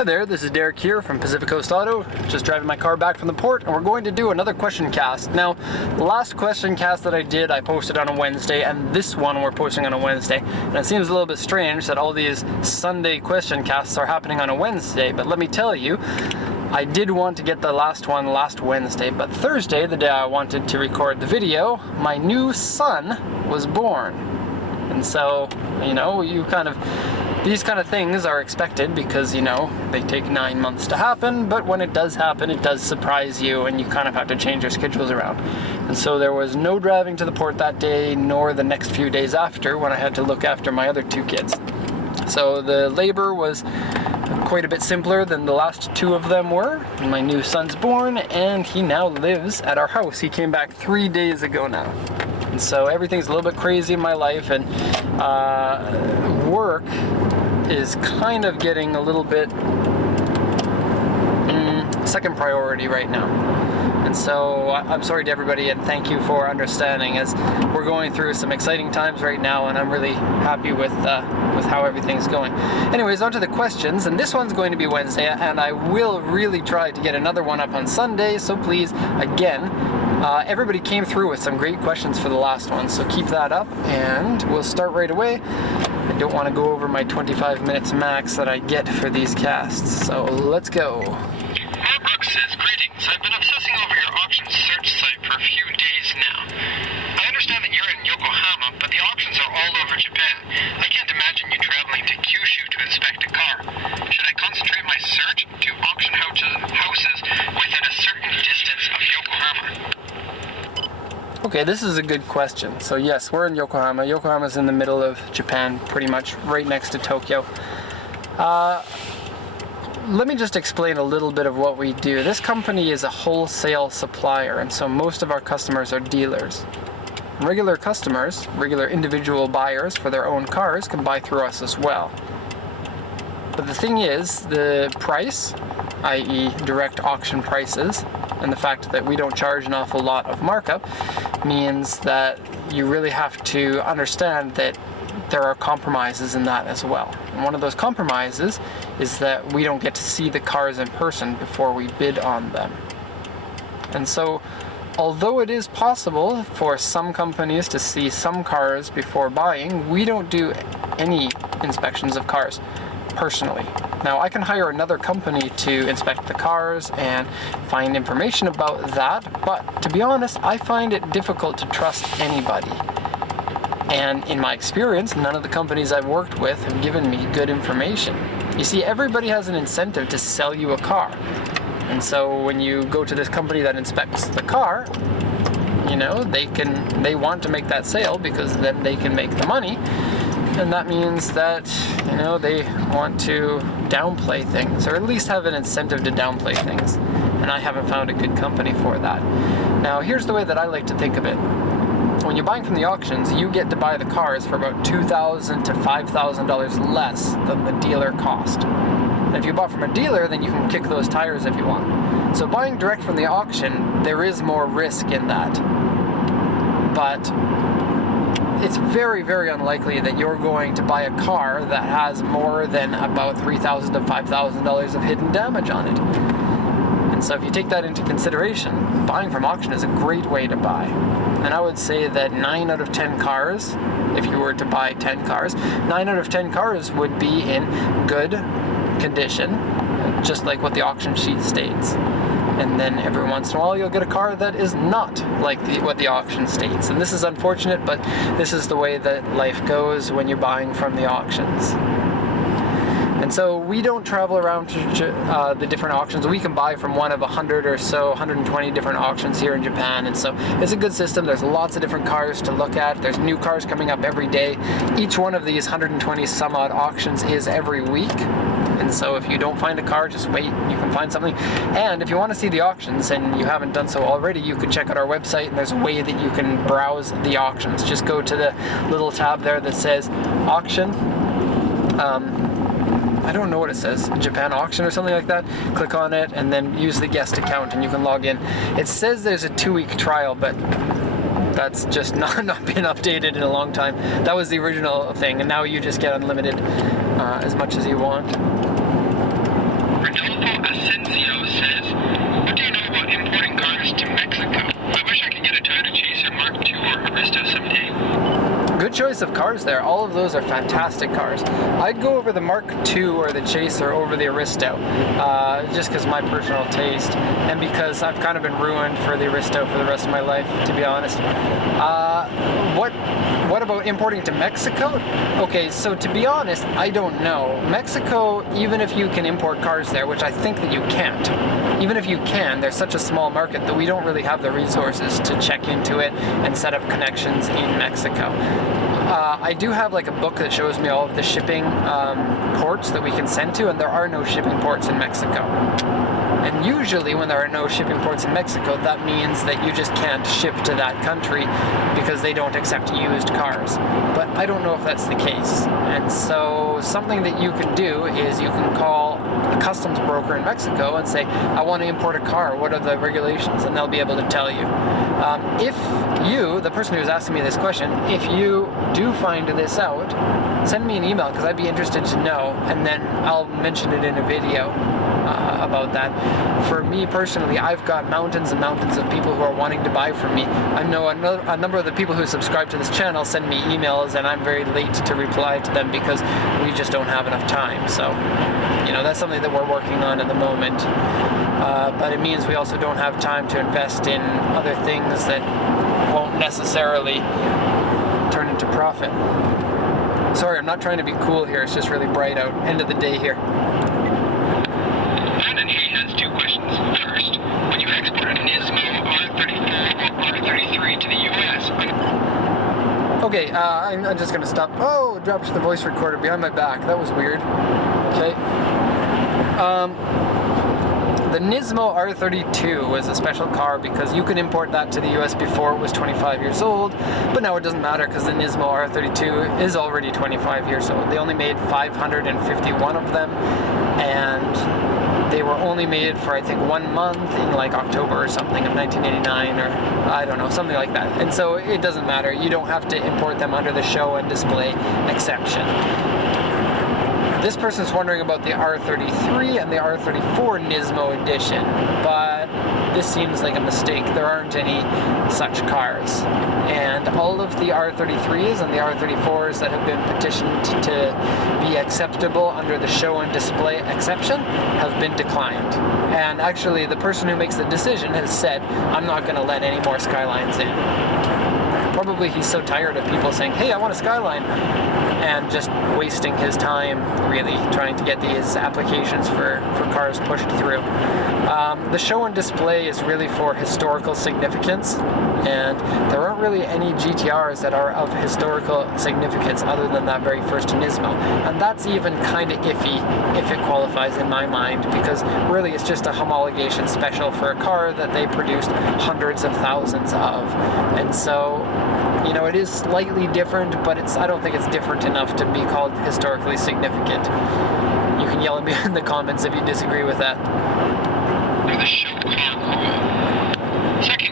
Hi there, this is Derek here from Pacific Coast Auto, just driving my car back from the port, and we're going to do another question cast. Now, the last question cast that I did, I posted on a Wednesday, and this one we're posting on a Wednesday. And it seems a little bit strange that all these Sunday question casts are happening on a Wednesday, but let me tell you, I did want to get the last one last Wednesday, but Thursday, the day I wanted to record the video, my new son was born. And so, you know, these kind of things are expected because, you know, they take 9 months to happen, but when it does happen, it does surprise you and you kind of have to change your schedules around. And so there was no driving to the port that day, nor the next few days after when I had to look after my other two kids. So the labor was quite a bit simpler than the last two of them were. My new son's born and he now lives at our house. He came back 3 days ago now. And so everything's a little bit crazy in my life, and work is kind of getting a little bit second priority right now. And so I'm sorry to everybody, and thank you for understanding, as we're going through some exciting times right now, and I'm really happy with how everything's going. Anyways, on to the questions, and this one's going to be Wednesday, and I will really try to get another one up on Sunday, so please, again, everybody came through with some great questions for the last one, so keep that up, and we'll start right away. I don't want to go over my 25 minutes max that I get for these casts, so let's go. Brooks says, greetings. I've been obsessing over your auction search site for a few days now. I understand that you're in Yokohama, but the auctions are all over Japan. I can't imagine you traveling to Kyushu to inspect a car. Should I concentrate my search to auction houses within a certain distance of Yokohama? Okay, this is a good question. So yes, we're in Yokohama. Yokohama's in the middle of Japan, pretty much right next to Tokyo. Let me just explain a little bit of what we do. This company is a wholesale supplier, and so most of our customers are dealers. Regular customers, regular individual buyers for their own cars, can buy through us as well. But the thing is, the price, i.e. direct auction prices, and the fact that we don't charge an awful lot of markup means that you really have to understand that there are compromises in that as well. And one of those compromises is that we don't get to see the cars in person before we bid on them. And so, although it is possible for some companies to see some cars before buying, we don't do any inspections of cars personally. Now, I can hire another company to inspect the cars and find information about that, but to be honest, I find it difficult to trust anybody. And in my experience, none of the companies I've worked with have given me good information. You see, everybody has an incentive to sell you a car. And so when you go to this company that inspects the car, you know, they want to make that sale because then they can make the money. And that means that, you know, they want to downplay things, or at least have an incentive to downplay things. And I haven't found a good company for that. Now, here's the way that I like to think of it. When you're buying from the auctions, you get to buy the cars for about $2,000 to $5,000 less than the dealer cost. And if you bought from a dealer, then you can kick those tires if you want. So buying direct from the auction, there is more risk in that. But it's very, very unlikely that you're going to buy a car that has more than about $3,000 to $5,000 of hidden damage on it. And so if you take that into consideration, buying from auction is a great way to buy. And I would say that 9 out of 10 cars, if you were to buy 10 cars, 9 out of 10 cars would be in good condition, just like what the auction sheet states. And then every once in a while you'll get a car that is not like what the auction states. And this is unfortunate, but this is the way that life goes when you're buying from the auctions. And so we don't travel around to the different auctions. We can buy from one of 100 or so, 120 different auctions here in Japan. And so it's a good system. There's lots of different cars to look at. There's new cars coming up every day. Each one of these 120 some odd auctions is every week. And so if you don't find a car, just wait, you can find something. And if you want to see the auctions and you haven't done so already, you can check out our website, and there's a way that you can browse the auctions. Just go to the little tab there that says auction. I don't know what it says, Japan auction or something like that. Click on it and then use the guest account and you can log in. It says there's a 2-week trial, but that's just not been updated in a long time. That was the original thing, and now you just get unlimited as much as you want. choice of cars there. All of those are fantastic cars. I'd go over the Mark II or the Chaser over the Aristo, just because my personal taste, and because I've kind of been ruined for the Aristo for the rest of my life, to be honest. What about importing to Mexico? Okay, so to be honest, I don't know. Mexico, even if you can import cars there, which I think that you can't, even if you can, there's such a small market that we don't really have the resources to check into it and set up connections in Mexico. I do have like a book that shows me all of the shipping ports that we can send to, and there are no shipping ports in Mexico. And usually when there are no shipping ports in Mexico, that means that you just can't ship to that country because they don't accept used cars. But I don't know if that's the case. And so something that you can do is you can call a customs broker in Mexico and say, I want to import a car, what are the regulations? And they'll be able to tell you. If you, the person who's asking me this question, if you do find this out, send me an email because I'd be interested to know, and then I'll mention it in a video about that. For me personally, I've got mountains and mountains of people who are wanting to buy from me. I know a number of the people who subscribe to this channel send me emails, and I'm very late to reply to them because we just don't have enough time. So, you know, that's something that we're working on at the moment. But it means we also don't have time to invest in other things that won't necessarily turn into profit. Sorry, I'm not trying to be cool here. It's just really bright out. End of the day here. Brandon, he has two questions. First, when you exported an Nismo R34 or R33 to the US, okay, I'm just gonna stop. Oh, it dropped the voice recorder behind my back. That was weird. Okay. The Nismo R32 was a special car because you could import that to the US before it was 25 years old, but now it doesn't matter because the Nismo R32 is already 25 years old. They only made 551 of them, and they were only made for I think 1 month in like October or something of 1989, or I don't know, something like that. And so it doesn't matter. You don't have to import them under the show and display exception. This person's wondering about the R33 and the R34 Nismo edition, but this seems like a mistake. There aren't any such cars. And all of the R33s and the R34s that have been petitioned to be acceptable under the show and display exception have been declined. And actually, the person who makes the decision has said, I'm not going to let any more Skylines in. Probably he's so tired of people saying, hey, I want a Skyline, and just wasting his time really trying to get these applications for cars pushed through. The show and display is really for historical significance, and there aren't really any GTRs that are of historical significance other than that very first Nismo, and that's even kind of iffy if it qualifies in my mind, because really it's just a homologation special for a car that they produced hundreds of thousands of. And so, you know, it is slightly different, but I don't think it's different enough to be called historically significant. You can yell at me in the comments if you disagree with that. the show car rule. Second